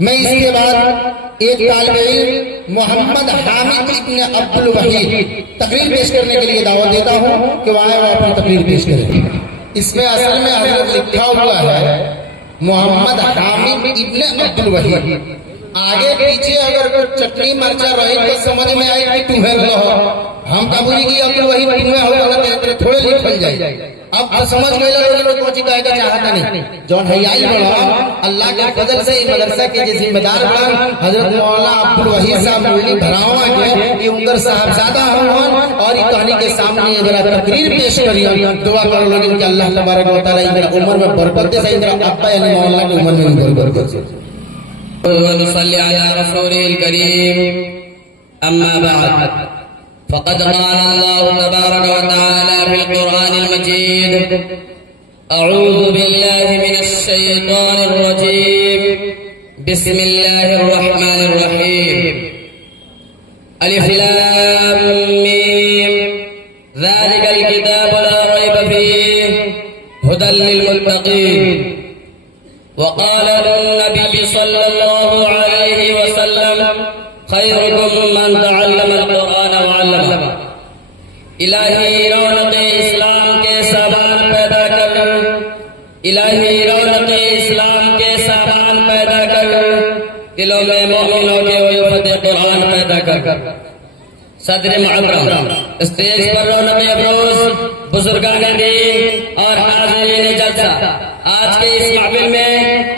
میں اس کے بعد ایک طالب علم محمد حامد ابن عبد الوحید تقریر پیش کرنے کے لیے دعوت دیتا ہوں کہ وہ آئے اور اپنی تقریر پیش کریں۔ اس میں اصل میں حضرت لکھا ہوا ہے محمد حامد ابن عبد الوحید، آگے پیچھے اگر چٹنی مرچا رہی تو سمجھ میں آئی کہ تمہیں لو ہم کا بولی کی عبد الوحید تمہیں ہوگا تھوڑے لکھل جائے۔ اب سمجھ گئے لوگ کہ کوئی کہے گا چاہتا نہیں جون حیائی بڑھا اللہ کے فضل سے مدرسہ کے جو ذمہ دار بن حضرت مولانا عبد الوحید صاحب مولوی بھراواں کے یہ عمر صاحبزادہ ہوں اور یہ کہانی کے سامنے ذرا تقریر پیش کری، دعا کر لوگ کہ اللہ تبارک و تعالی میرا عمر میں برکت دے، میرا ابا یعنی مولانا کی عمر میں برکت دے۔ ونصلي على رسوله الكريم. أما بعد، فقد قال الله تبارك وتعالى في القرآن المجيد: أعوذ بالله من الشيطان الرجيم، بسم الله الرحمن الرحيم. ألف لام ميم، ذلك الكتاب لا ريب فيه هدى للمتقين. وقال النبي صلى الله عليه وسلم: خيركم من تعلم القرآن وعلمه. الہی رونق اسلام کے سامان پیدا کر، الہی رونق اسلام کے سامان پیدا کر، دلوں میں مومنوں کے الفت قرآن پیدا کر۔ صدر محترم، اسٹیج پر رونق افروز بزرگان دین اور حاضرین جلسہ، آج کے اس محفل میں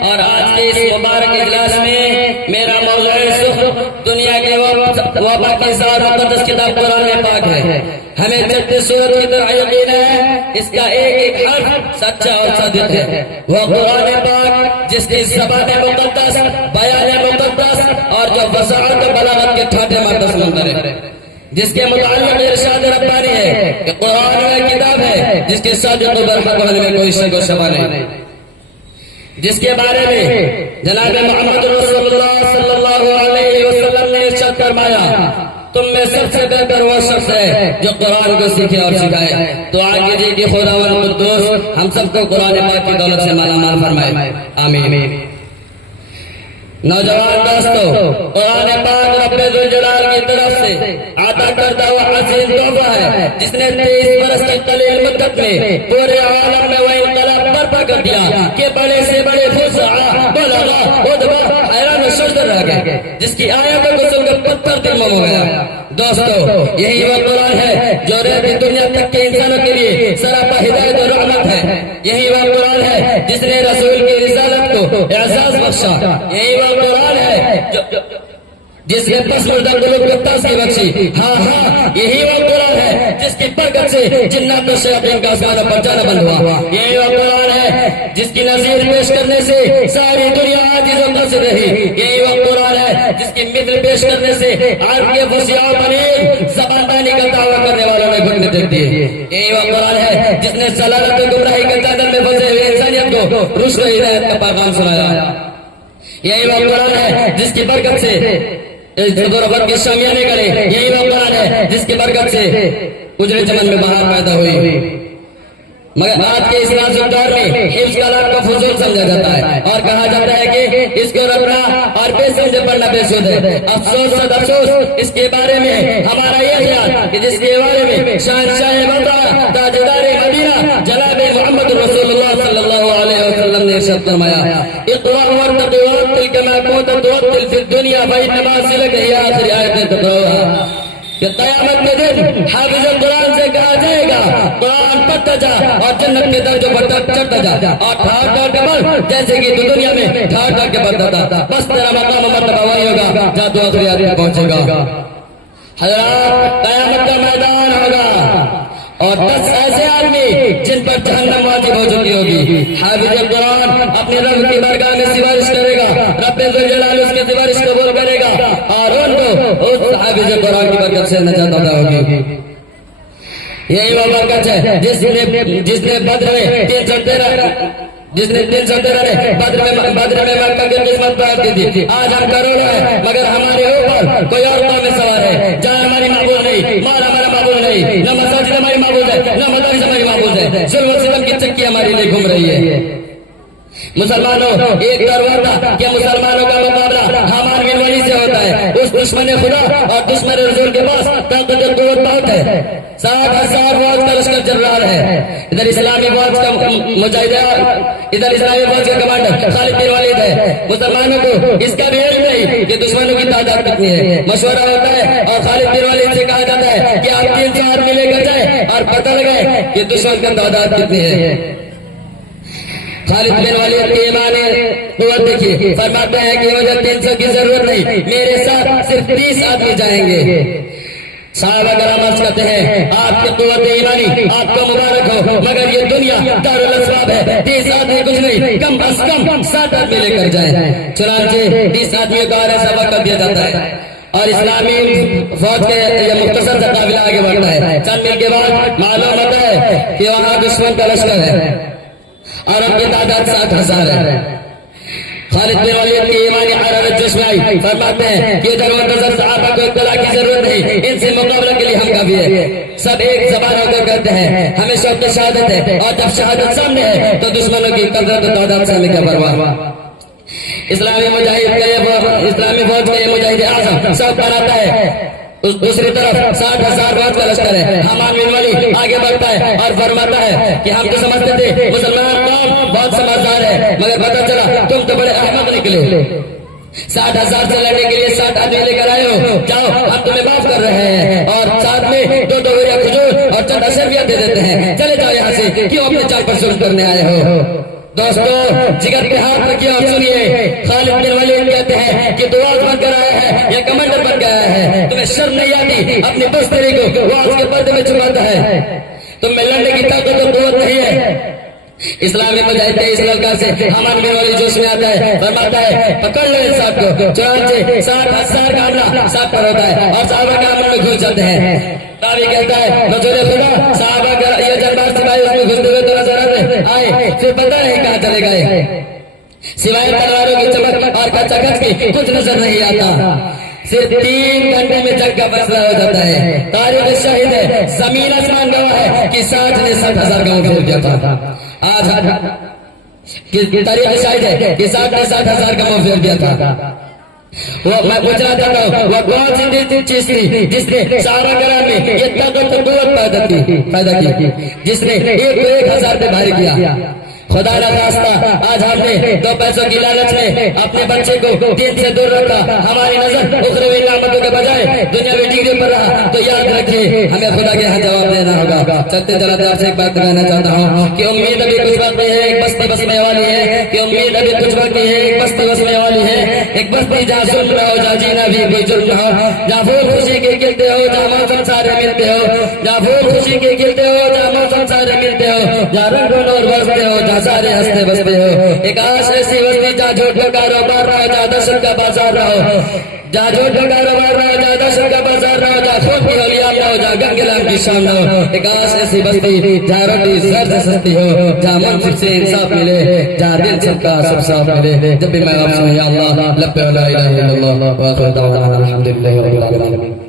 اور آج کے اس مبارک اجلاس میں میرا موضوع سخن دنیا کے وبا کی سار مقدس کتاب قرآن پاک ہے۔ ہمیں چھٹی سورت کی طرح یقین ہے، اس کا ایک ایک حرف سچا اور صادق ہے۔ وہ قرآن پاک جس کی زبان مقدس، بیان مقدس اور جو وسعت و بلاغت کے ٹھاٹے مارتا سمندر ہے، جس کے متعلق ارشاد ربانی ہے کہ قرآن میں کتاب ہے جس کے صادق و برحق ہونے میں کوئی شک و شبہ نہیں، جس کے بارے میں جناب محمد رسول اللہ صلی اللہ علیہ وسلم نے ارشاد فرمایا: تم میں سب سے بہتر وہ شخص ہے جو قرآن کو سیکھے اور سکھائے۔ تو آگے جی کہ خداوند قدوس ہم سب کو قرآن پاک کی دولت سے مالا مال فرمائے، آمین۔ نوجوان دوستو، قرآن پاک رب ذوالجلال کی طرف سے عطا کردہ وہ عظیم تحفہ ہے جس نے 23 برس کی قلیل مدت میں پورے عالم میں وہ انقلاب برپا کر دیا کہ بڑے سے بڑے فصحا بلغا ادبا حیران و شجر رہ گئے، جس کی آیتوں کو سن کر پتھر دل میں ہو گیا۔ دوستو، یہی وہ قرآن ہے جو رہتی دنیا تک کے انسانوں کے لیے سراپا ہدایت و رحمت ہے۔ یہی وہ قرآن ہے جس نے رسول کی رسالت کو اعزاز بخشا۔ یہی وہ قرآن ہے جس کے پس مردہ قلوب کو تازگی بخشی۔ ہاں ہاں، یہی وہ قرآن ہے جس کی برکت سے جنات و شیاطین کا آسمانوں پر جانا بند ہوا۔ یہی وہ قرآن ہے جس کی نظیر پیش کرنے سے ساری دنیا عاجز و قاصر رہی۔ یہی وہ قرآن ہے جس کی مثل پیش کرنے سے عرب کے فصیح بنی زبان دانی کا دعویٰ کرنے والوں نے گھٹنے دیکھ دیے۔ یہی وہ قرآن ہے جس نے ضلالت و گمراہی کے چادر میں پھنسے ہوئے انسانیت کو رشد و ہدایت کا پیغام سنایا۔ یہی وہ قرآن ہے جس کی برکت سے غربت کی شامیاں نکلے۔ یہی وہ قرآن ہے جس کی برکت سے اجڑے چمن میں بہار پیدا ہوئی۔ مگر آج کے اس نازک دور میں حفظ کلام کو فضول سمجھا جاتا ہے اور کہا جاتا ہے کہ اس کو رٹنا اور بے سمجھے پڑھنا بے سود ہے۔ افسوس صد افسوس، اس کے بارے میں ہمارا یہ خیال کہ جس کے بارے میں شہنشاہ مدینہ تاجدار مدینہ جناب محمد رسول اللہ صلی اللہ علیہ وسلم نے ارشاد فرمایا: اقرأ وارتقي ورتل كما كنت ترتل في الدنيا فإن منازلك هي آخر آية تقرأها۔ کہ قیامت کے دن حافظ قرآن سے کہا جائے گا قرآن پڑھتا جا اور جنت کے درجوں پر چڑھتا جا اور ٹھار ٹھار کے پڑھ جیسے کہ تو دنیا میں ٹھار ٹھار کے پڑھتا تھا، بس تیرا مقام و مرتبہ وہی ہوگا جہاں تو آخری آدمی پہنچے گا۔ حضرات، قیامت کا میدان ہوگا اور 10 ایسے آدمی جن پر جہنم واجب ہو چکی ہوگی۔ حافظ قرآن اپنے رب کی بارگاہ میں سفارش کرے گا، رب ذوالجلال اس کی سفارش قبول کرے گا اور ان کو اس حافظ قرآن کی برکت سے نجات عطا ہوگی۔ یہی وہ برکت ہے جس نے بدر میں 313 بدر میں مکہ کی قسمت پاک کی تھی۔ آج ہم کروڑوں ہیں مگر ہمارے اوپر کوئی اور قوم سوار ہے۔ جان ہماری معبود نہیں، مال ہمارا معبود نہیں، نہ مساجد ہماری معبود ہے، نہ مدارس ہماری معبود ہے۔ ظلم و ستم کی چکی ہماری لیے گھوم رہی ہے۔ مسلمانوں، ایک دور تھا کہ مسلمانوں کا مقابلہ دشمن خدا اور دشمن رسول کے پاس طاقت و قوت بہت ہے. 60,000 فوج کا لشکر چل رہا ہے. ادھر اسلامی فوج کا مجاہد، ادھر اسلامی فوج کا کمانڈر خالد بن ولید ہے. مسلمانوں کو اس کا بھی علم نہیں کہ دشمنوں کی تعداد کتنی ہے. مشورہ ہوتا ہے اور خالد بن ولید سے کہا جاتا ہے کہ آپ 300 آدمی لے کر جائیں اور پتہ لگائیں کہ دشمن کا تعداد کتنی ہے. خالد بن ولید کی ایمانی قوت دیکھیے، فرماتے ہیں کہ مجھے 300 کی ضرورت نہیں، میرے ساتھ صرف 30 آدمی جائیں گے. صحابہ کرام عرض کرتے ہیں آپ کی قوت ایمانی آپ کو مبارک ہو، مگر یہ دنیا دارالاسباب ہے، 30 آدمی کچھ نہیں، کم از کم 60 آدمی لے کر جائیں. چنانچہ 30 آدمیوں کا اور ایسا وقت دیا جاتا ہے اور اسلامی فوج کے یہ مختصر سا قافلہ آگے بڑھتا ہے. چند میل کے بعد معلوم ہوتا ہے کہ وہاں دشمن کا لشکر ہے اور ان کی تعداد 60,000 ہے. خالد بن ولید کی ایمانی حرارت جوش میں آئی، فرماتے ہیں کہ ادھر منتظر صحابہ کو اطلاع کی ضرورت نہیں، ان سے مقابلہ کے لیے ہم کافی ہے. سب ایک زبان ہو کر کرتے ہیں ہمیں شوق شہادت ہے، اور جب شہادت سامنے ہے تو دشمنوں کی قدرت و تعداد سے ہمیں کیا پرواہ. اسلامی اسلامی فوج کا یہ مجاہد اعظم سب بناتا ہے. دوسری طرف 60,000 فوج کا لشکر ہے. حمان بن ولید آگے بڑھتا ہے اور فرماتا ہے کہ ہم تو سمجھتے تھے مسلمان قوم بہت سمجھدار ہے، مگر پتہ چلا تم تو بڑے احمق نکلے. 60,000 سے لڑنے کے لیے 60 آدمی لے کر آئے ہو، جاؤ ہم تمہیں معاف کر رہے ہیں اور ساتھ میں 2 گوریا کھجور اور چند اشرفیاں دے دیتے ہیں. چلے جاؤ یہاں سے، کیوں اپنے چال پر سلط کرنے آئے ہو. دوستو جگر پہ ہاتھ رکھیے اور سنیے، خالد بن ولید کہتے ہیں کہ تو واز بن کر آیا ہے یا کمانڈر بن کے آیا ہے، تمہیں شرم نہیں آتی اپنی دوستری کو واز کے پردے میں چھپاتا ہے، تم میں لڑنے کی طاقت و قوت نہیں ہے. اسلامی مجاہد اس للکار سے حمان بن ولید جوش میں آتا ہے، فرماتا ہے پکڑ لو ان صاحب کو. چنانچہ 60,000 کا حملہ صاحب پر ہوتا ہے اور صحابہ کا عمل میں گھس جاتے ہیں. راوی کہتا ہے رسول خدا صحابہ کا یہ جنبار سپاہی اس میں گھستے ہوئے تو نظر آئے، پھر پتہ نہیں کہاں چلے گئے، سوائے تلواروں کی چمک اور کچا کچ کی کچھ نظر نہیں آتا. صرف 3 گھنٹے میں جنگ کا فیصلہ ہو جاتا ہے. تاریخ شاہد ہے، زمین آسمان گواہ ہے کہ 60 نے 60,000 کا پھیر دیا تھا. آج تاریخ شاہد ہے کہ 60 نے 60,000 کا منہ پھیر دیا تھا. وہ میں پوچھنا چاہتا ہوں وہ کون سی چیز تھی جس نے سارا کرام میں یہ طاقت و قوت پیدا کی، جس نے 1,000 پہ بھاری کیا. خدا نہ خواستہ آج ہم نے 2 پیسوں کی لالچ میں اپنے بچے کو دین سے دور رکھا، ہماری نظر اخروی نعمتوں کے بجائے دنیاوی ڈگری پر رہا، تو یاد رکھیے ہمیں خدا کے یہاں جواب دینا ہوگا. چلتے چلاتے آپ سے ایک بات کہنا چاہتا ہوں کہ امید ابھی کچھ وقت ہے، ایک بستی بسنے والی ہے، کہ امید ابھی کچھ وقت ہے، ایک بستی بسنے والی ہے، ایک بستی جہاں ظلم نہ ہو، جہاں جینا بھی کوئی جرم نہ ہو، جہاں پھول خوشی کے کھلتے ہو، جہاں موسم سارے ملتے ہو، جہاں پھول خوشی کے کھلتے ہو، جہاں موسم سارے ملتے ہو، جہاں رنگ اور بستے ہو، جہاں سارے ہنستے بستے ہو. ایک آش ایسی بستی جہاں جھوٹ کا کاروبار رہا، جہاں دہشت کا بازار رہا ہو، جہاں جھوٹ کا کاروبار رہا، جہاں دہشت کا بازار رہا، جہاں خون کی ہولیاں نہ ہو، جہاں گنگلام کی شام نہ ہو. ایک آش ایسی بستی جہاں روٹی زر سے سستی ہو، جہاں منصب سے انصاف ملے، جہاں دل سب کا سب صاف ملے. جب بھی میں آپ سے یا اللہ لبیک لا الہ الا اللہ وآخر دعوانا الحمدللہ رب العالمین.